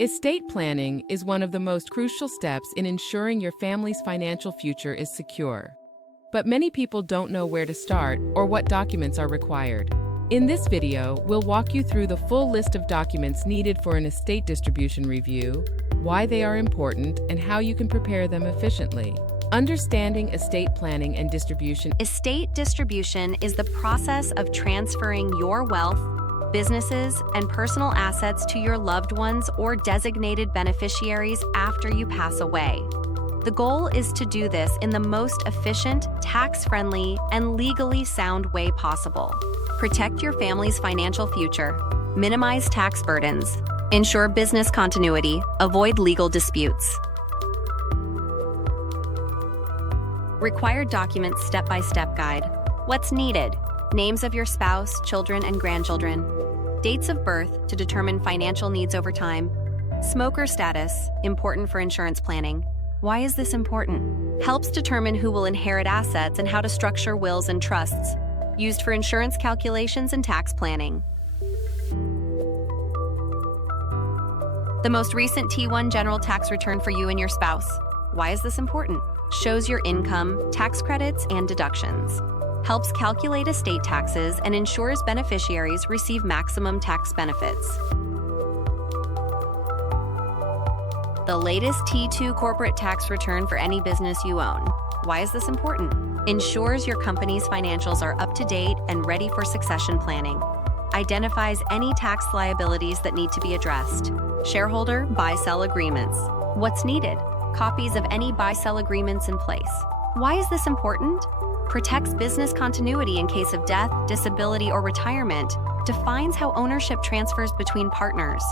Estate planning is one of the most crucial steps in ensuring your family's financial future is secure. But many people don't know where to start or what documents are required. In this video, we'll walk you through the full list of documents needed for an estate distribution review, why they are important, and how you can prepare them efficiently. Understanding estate planning and distribution. Estate distribution is the process of transferring your wealth, businesses, and personal assets to your loved ones or designated beneficiaries after you pass away. The goal is to do this in the most efficient, tax-friendly, and legally sound way possible. Protect your family's financial future, minimize tax burdens, ensure business continuity, avoid legal disputes. Required documents step-by-step guide. What's needed? Names of your spouse, children, and grandchildren. Dates of birth to determine financial needs over time. Smoker status, important for insurance planning. Why is this important? Helps determine who will inherit assets and how to structure wills and trusts. Used for insurance calculations and tax planning. The most recent T1 general tax return for you and your spouse. Why is this important? Shows your income, tax credits, and deductions. Helps calculate estate taxes and ensures beneficiaries receive maximum tax benefits. The latest T2 corporate tax return for any business you own. Why is this important? Ensures your company's financials are up to date and ready for succession planning. Identifies any tax liabilities that need to be addressed. Shareholder buy-sell agreements. What's needed? Copies of any buy-sell agreements in place. Why is this important? Protects business continuity in case of death, disability, or retirement. Defines how ownership transfers between partners.